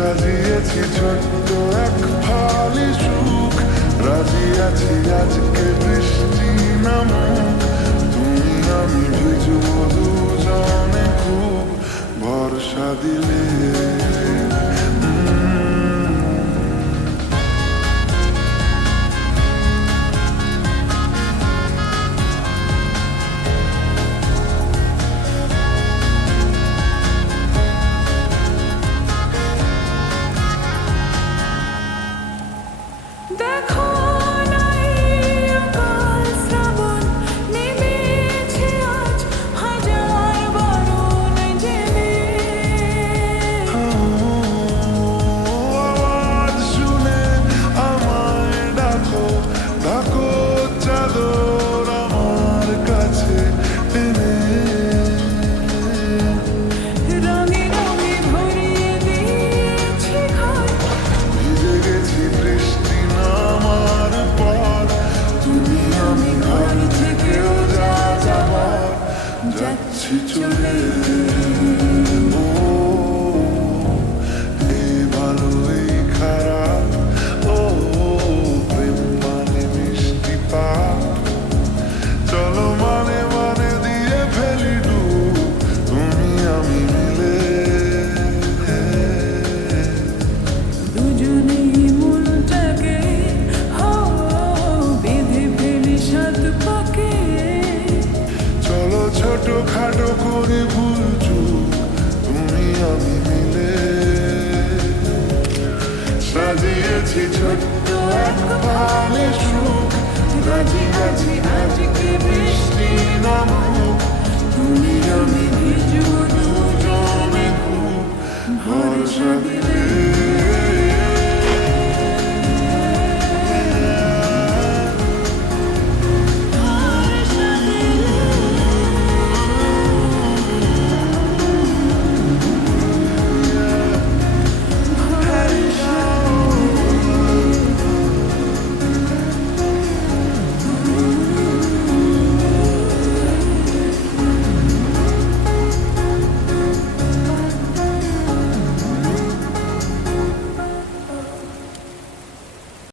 সাজিয়েছি ছোট্ট এক ফালি সুখ, রাজি আছি আজকে বৃষ্টি নামুক, তুমি আমি ভিজবো দুজনে খুব ভরসা দিলে। দেখো নাই কাল শ্রাবণ নেমেছে আজ হাজার বারণ জেনে। আওয়াজ শুনে আমায় ডাকো, ডাকো চাদর আমার কাছে টেনে। রঙে রঙে ভরিয়ে দিয়েছি ঘর, ভিজে গেছি বৃষ্টি নামার পর, তুমি আমি ঘর থেকেও যা যাবার যাচ্ছি চলে। ও এই ভালো এই খারাপ, ও প্রেম মানে মিষ্টি পাপ, চলো মানে মানে দিয়ে ফেলি ডুব, তুমি আমি মিলে। দুজনেই মনটাকে বেঁধে ফেলি সাত পাকে। চলো ছোট খাটো করে ভুল চুক, তুমি আমি মিলে। সাজিয়েছি ছোট্ট এক ফালি সুখ, রাজি আছি আজকে বৃষ্টি নামুক, তুমি আমি ভিজবো দুজনে খুব ভরসা দিলে।